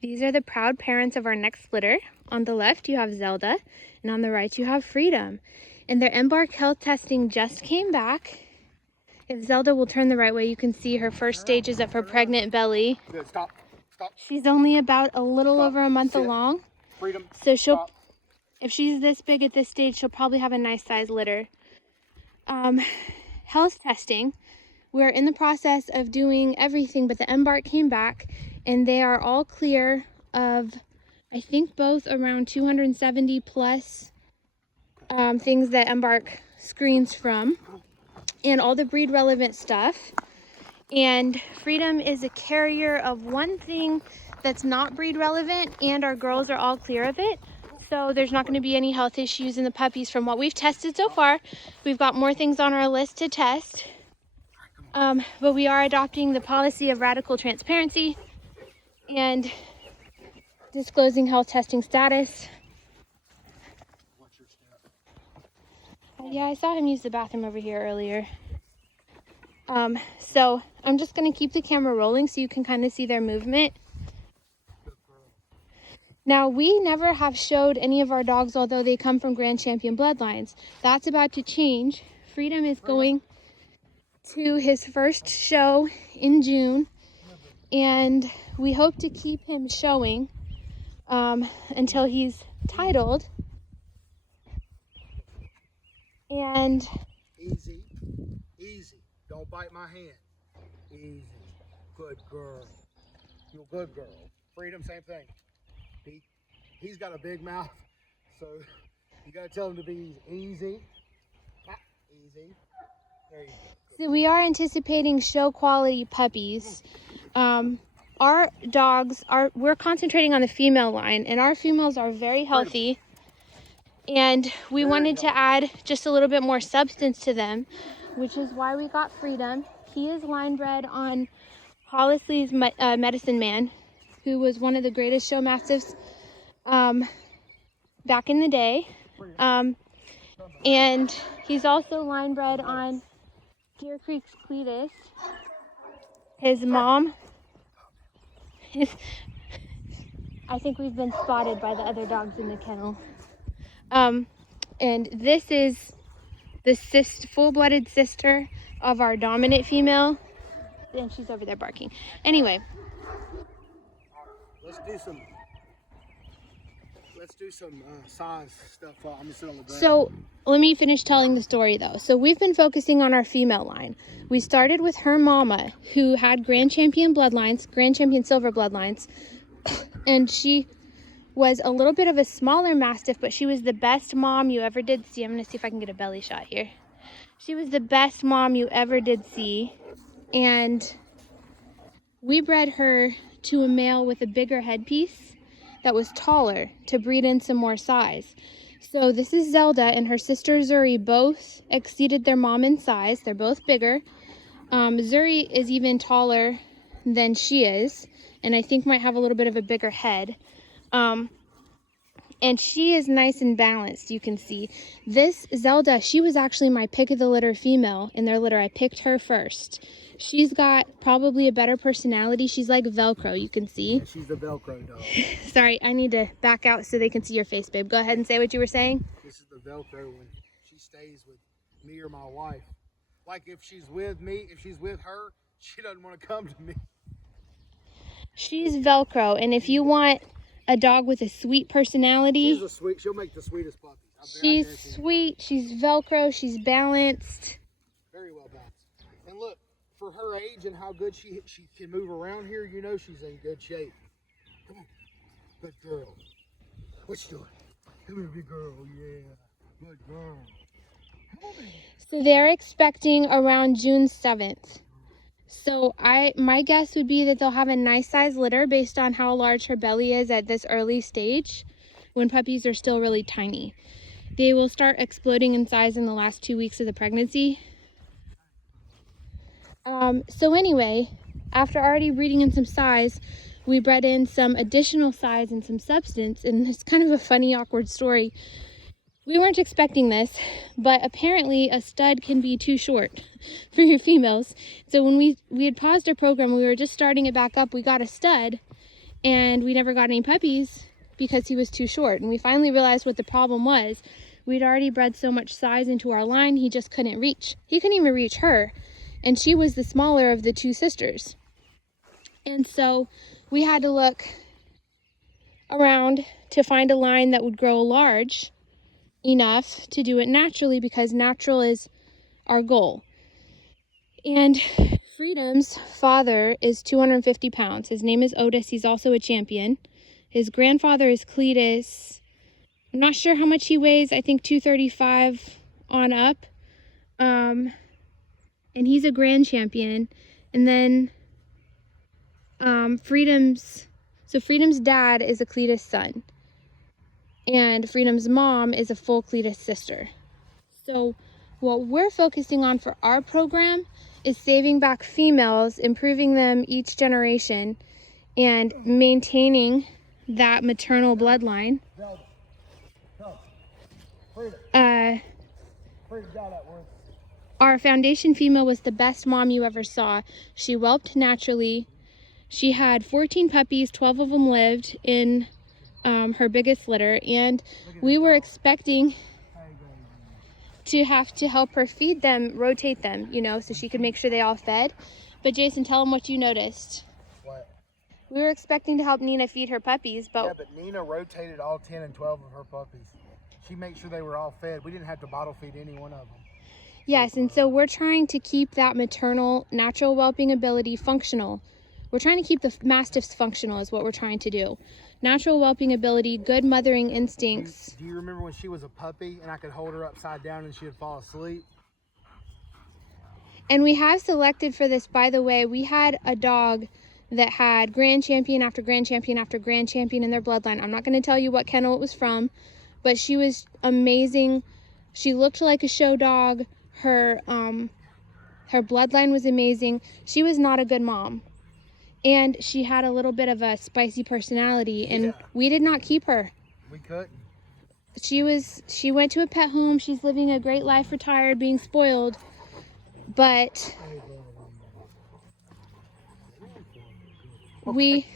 These are the proud parents of our next litter. On the left, you have Zelda, and on the right, you have Freedom. And their embark health testing just came back. If Zelda will turn the right way, you can see her first stages of her pregnant belly. Good, stop. She's only about a little over a month along. Freedom. So if she's this big at this stage, she'll probably have a nice size litter. Health testing. We're in the process of doing everything, but the embark came back and they are all clear of, I think, both around 270 plus things that embark screens from, and all the breed relevant stuff. And Freedom is a carrier of one thing that's not breed relevant, and our girls are all clear of it. So there's not going to be any health issues in the puppies from what we've tested so far. We've got more things on our list to test. But we are adopting the policy of radical transparency and disclosing health testing status. Yeah, I saw him use the bathroom over here earlier. So I'm just going to keep the camera rolling so you can kind of see their movement. Now, we never have showed any of our dogs, although they come from Grand Champion bloodlines. That's about to change. Freedom is going to his first show in June, and we hope to keep him showing until he's titled. And easy, don't bite my hand. Easy, good girl. You're a good girl. Freedom, same thing. He's got a big mouth, so you gotta tell him to be easy. Easy. There you go. So we are anticipating show quality puppies. Our dogs we're concentrating on the female line, and our females are very healthy. And we wanted to add just a little bit more substance to them, which is why we got Freedom. He is line bred on Hollisley's Medicine Man, who was one of the greatest show mastiffs back in the day. And he's also line bred on Deer Creek's Cletus. His mom I think we've been spotted by the other dogs in the kennel. And this is the full-blooded sister of our dominant female, and she's over there barking. Anyway, let's do some size stuff. I'm gonna sit on the ground. So let me finish telling the story though. So we've been focusing on our female line. We started with her mama, who had Grand Champion bloodlines, Grand Champion silver bloodlines, and she was a little bit of a smaller Mastiff, but she was the best mom you ever did see. I'm going to see if I can get a belly shot here. She was the best mom you ever did see. And we bred her to a male with a bigger headpiece that was taller to breed in some more size. So this is Zelda and her sister Zuri. Both exceeded their mom in size. They're both bigger. Zuri is even taller than she is, and I think might have a little bit of a bigger head. And she is nice and balanced, you can see. This Zelda, she was actually my pick of the litter female in their litter. I picked her first. She's got probably a better personality. She's like Velcro, you can see. Yeah, she's the Velcro dog. Sorry, I need to back out so they can see your face, babe. Go ahead and say what you were saying. This is the Velcro when she stays with me or my wife. Like if she's with me, if she's with her, she doesn't want to come to me. She's Velcro, and if you want a dog with a sweet personality, she'll make the sweetest puppy. She's sweet, she's Velcro, she's balanced. Very well balanced. And look, for her age and how good she can move around here, you know she's in good shape. Come on, good girl. What you doing? Come here, big girl. Yeah, good girl. So they're expecting around June 7th. So my guess would be that they'll have a nice size litter based on how large her belly is at this early stage, when puppies are still really tiny. They will start exploding in size in the last 2 weeks of the pregnancy. So anyway, after already breeding in some size, we bred in some additional size and some substance, and it's kind of a funny, awkward story. We weren't expecting this, but apparently a stud can be too short for your females. So when we had paused our program, we were just starting it back up, we got a stud, and we never got any puppies because he was too short. And we finally realized what the problem was. We'd already bred so much size into our line, he just couldn't reach. He couldn't even reach her, and she was the smaller of the two sisters. And so we had to look around to find a line that would grow large enough to do it naturally, because natural is our goal. And Freedom's father is 250 pounds. His name is Otis. He's also a champion. His grandfather is Cletus. I'm not sure how much he weighs. I think 235 on up. And he's a grand champion. And then Freedom's dad is a Cletus son. And Freedom's mom is a full Cletus sister. So what we're focusing on for our program is saving back females, improving them each generation, and maintaining that maternal bloodline. Our foundation female was the best mom you ever saw. She whelped naturally. She had 14 puppies, 12 of them lived in her biggest litter, and we were expecting to have to help her feed them, rotate them, you know, so she could make sure they all fed. But Jason, tell them what you noticed. What? We were expecting to help Nina feed her puppies, but... Yeah, but Nina rotated all 10 and 12 of her puppies. She made sure they were all fed. We didn't have to bottle feed any one of them. Yes, and so we're trying to keep that maternal, natural whelping ability functional. We're trying to keep the Mastiffs functional is what we're trying to do. Natural whelping ability, good mothering instincts. Do you remember when she was a puppy and I could hold her upside down and she would fall asleep? And we have selected for this, by the way, we had a dog that had grand champion after grand champion after grand champion in their bloodline. I'm not going to tell you what kennel it was from, but she was amazing. She looked like a show dog. Her bloodline was amazing. She was not a good mom. And she had a little bit of a spicy personality, and we did not keep her. We couldn't. She went to a pet home. She's living a great life, retired, being spoiled. But Okay,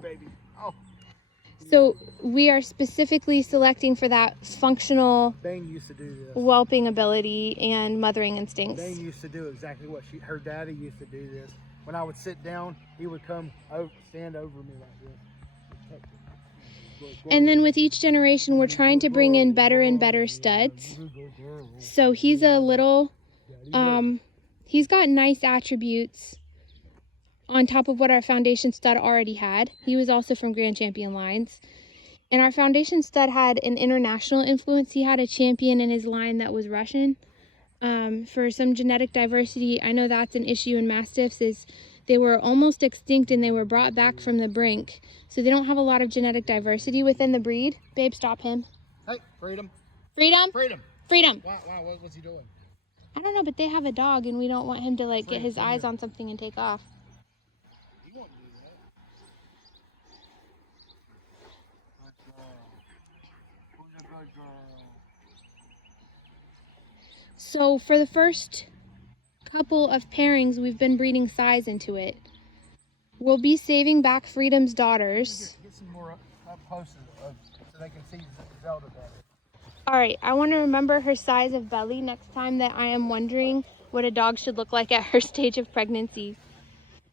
baby. Oh. So we are specifically selecting for that functional Bane used to do this. whelping ability and mothering instincts. Bane used to do exactly what her daddy used to do this. When I would sit down, he would come stand over me like this. And then with each generation, we're trying to bring in better and better studs. So he's a little, he's got nice attributes on top of what our foundation stud already had. He was also from Grand Champion lines. And our foundation stud had an international influence. He had a champion in his line that was Russian. For some genetic diversity, I know that's an issue in Mastiffs, is they were almost extinct and they were brought back from the brink. So they don't have a lot of genetic diversity within the breed. Babe, stop him. Hey, Freedom. Freedom? Freedom. Freedom. Wow, what's he doing? I don't know, but they have a dog and we don't want him to like get his eyes on something and take off. He won't do that. Who's a good girl? So for the first couple of pairings, we've been breeding size into it. We'll be saving back Freedom's daughters. Get some more up close so they can see Zelda better. All right, I want to remember her size of belly next time that I am wondering what a dog should look like at her stage of pregnancy.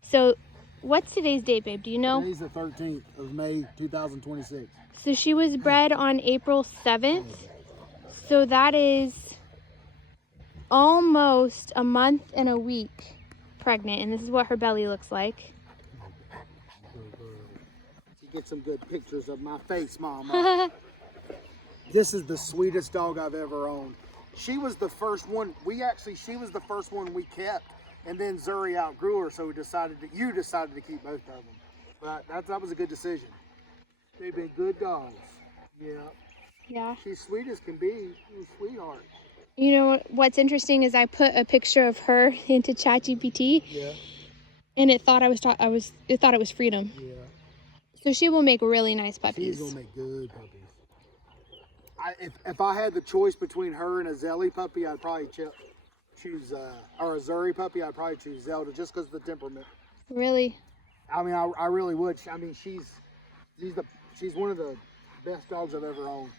So what's today's date, babe? Do you know? Today's the 13th of May, 2026. So she was bred on April 7th. So that is almost a month and a week pregnant, and this is what her belly looks like. Get some good pictures of my face, Mama. This is the sweetest dog I've ever owned. She was the first one. She was the first one we kept, and then Zuri outgrew her, so you decided to keep both of them. But that was a good decision. They've been good dogs. Yeah. Yeah. She's sweet as can be. She's a sweetheart. You know what's interesting is I put a picture of her into ChatGPT. Yeah. And it thought it was Freedom. Yeah. So she will make really nice puppies. She's gonna make good puppies. If I had the choice between her and a Zelly puppy, I'd probably choose or a Zuri puppy. I'd probably choose Zelda just because of the temperament. Really? I mean, I really would. I mean, She's one of the best dogs I've ever owned.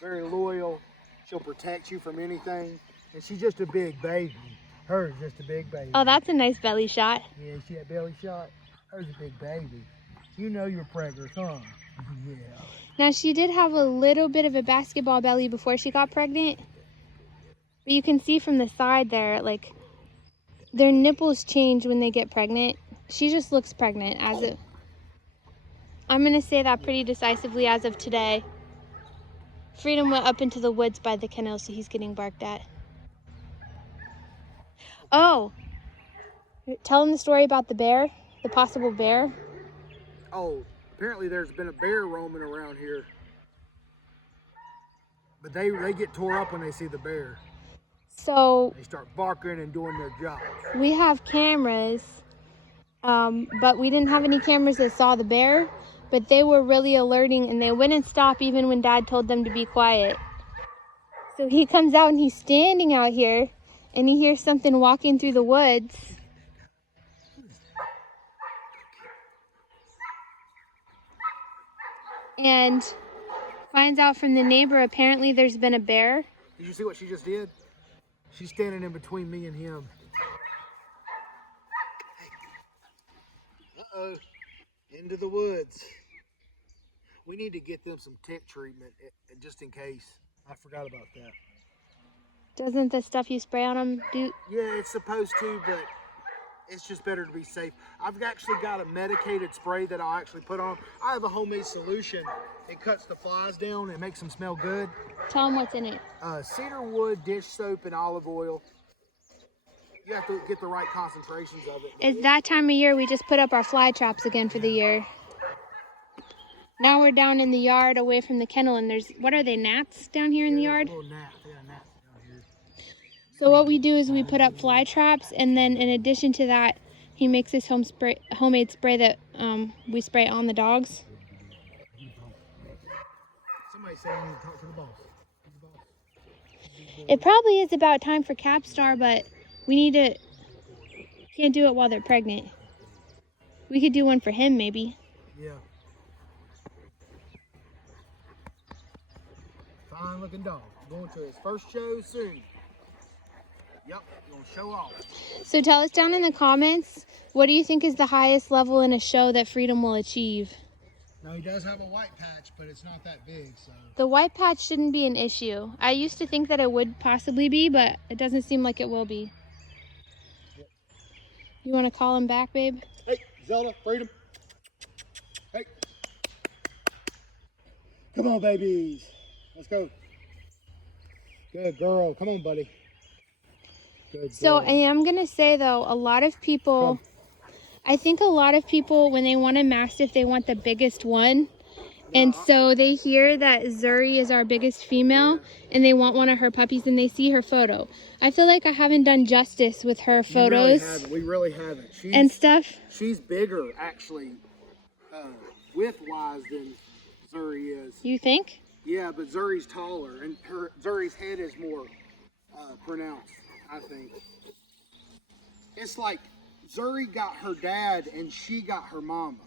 Very loyal. She'll protect you from anything. And she's just a big baby. Hers just a big baby. Oh, that's a nice belly shot. Yeah, see that belly shot? Hers a big baby. You know you're pregnant, huh? Yeah. Now, she did have a little bit of a basketball belly before she got pregnant. But you can see from the side there, like, their nipples change when they get pregnant. She just looks pregnant as of... I'm going to say that pretty decisively as of today. Freedom went up into the woods by the kennel, so he's getting barked at. Oh! Tell him the story about the bear, the possible bear. Oh, apparently there's been a bear roaming around here. But they get tore up when they see the bear. So... They start barking and doing their job. We have cameras, but we didn't have any cameras that saw the bear. But they were really alerting, and they wouldn't stop even when Dad told them to be quiet. So he comes out, and he's standing out here, and he hears something walking through the woods. And finds out from the neighbor, apparently there's been a bear. Did you see what she just did? She's standing in between me and him. Uh-oh. Into the woods. We need to get them some tick treatment just in case. I forgot about that. Doesn't the stuff you spray on them do? Yeah, it's supposed to, but it's just better to be safe. I've actually got a medicated spray that I'll actually put on. I have a homemade solution. It cuts the flies down and makes them smell good. Tell them what's in it. Cedar wood, dish soap, and olive oil. You have to get the right concentrations of it. It's that time of year we just put up our fly traps again for the year. Now we're down in the yard away from the kennel, and there's, what are they, gnats down here in the yard? Little gnats, yeah, gnats down here. So what we do is we put up fly traps, and then in addition to that, he makes this homemade spray that we spray on the dogs. Somebody said I need to talk to the boss. It probably is about time for Capstar, but we need to, can't do it while they're pregnant. We could do one for him, maybe. Yeah. Fine looking dog. Going to his first show soon. Yep, gonna show off. So tell us down in the comments, what do you think is the highest level in a show that Freedom will achieve? Now he does have a white patch, but it's not that big, so. The white patch shouldn't be an issue. I used to think that it would possibly be, but it doesn't seem like it will be. Yep. You want to call him back, babe? Hey, Zelda, Freedom. Hey. Come on, babies. Let's go. Good girl. Come on, buddy. Good girl. So I am going to say, though, a lot of people, I think a lot of people, when they want a Mastiff, they want the biggest one. And so they hear that Zuri is our biggest female, and they want one of her puppies, and they see her photo. I feel like I haven't done justice with her photos. We really haven't. And stuff. She's bigger, actually, width-wise than Zuri is. You think? Yeah, but Zuri's taller, and Zuri's head is more pronounced, I think. It's like Zuri got her dad, and she got her mama.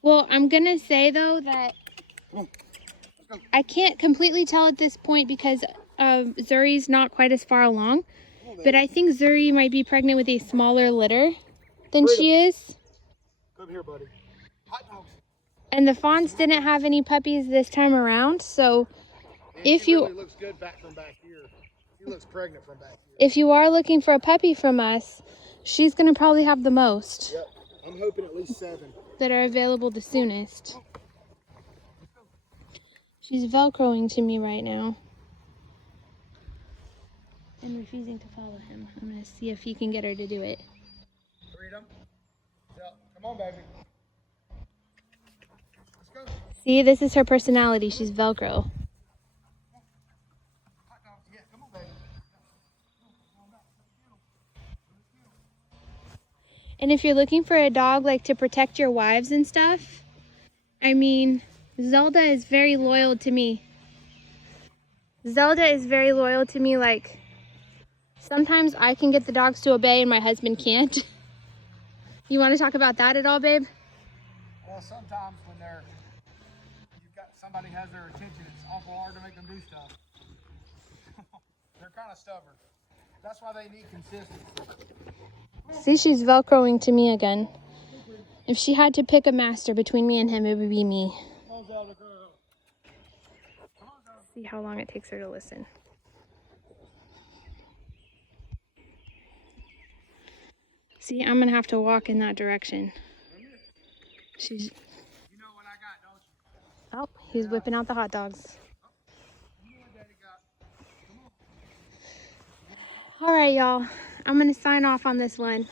Well, I'm going to say, though, that Come on. Let's go. I can't completely tell at this point because Zuri's not quite as far along. But I think Zuri might be pregnant with a smaller litter than she is. Come here, buddy. Hot dogs. And the Fawns didn't have any puppies this time around, so And if she you really looks good back from back here. She looks pregnant from back here. if you are looking for a puppy from us, she's going to probably have the most. Yep. I'm hoping at least 7. That are available the soonest. She's velcroing to me right now. And refusing to follow him. I'm going to see if he can get her to do it. Freedom. Come on, baby. Let's go. See, this is her personality. She's Velcro. Hot dogs. Yeah, come on, baby. And if you're looking for a dog like to protect your wives and stuff, I mean, Zelda is very loyal to me. Zelda is very loyal to me. Like, sometimes I can get the dogs to obey and my husband can't. You want to talk about that at all, babe? Well, sometimes when they're somebody has their attention, it's awful hard to make them do stuff. They're kind of stubborn. That's why they need consistency. See, she's Velcroing to me again. If she had to pick a master between me and him, it would be me. See how long it takes her to listen. See, I'm gonna have to walk in that direction. She's. You know what I got, don't you? Oh, he's whipping out the hot dogs. You know what Daddy got. All right, y'all. I'm gonna sign off on this one.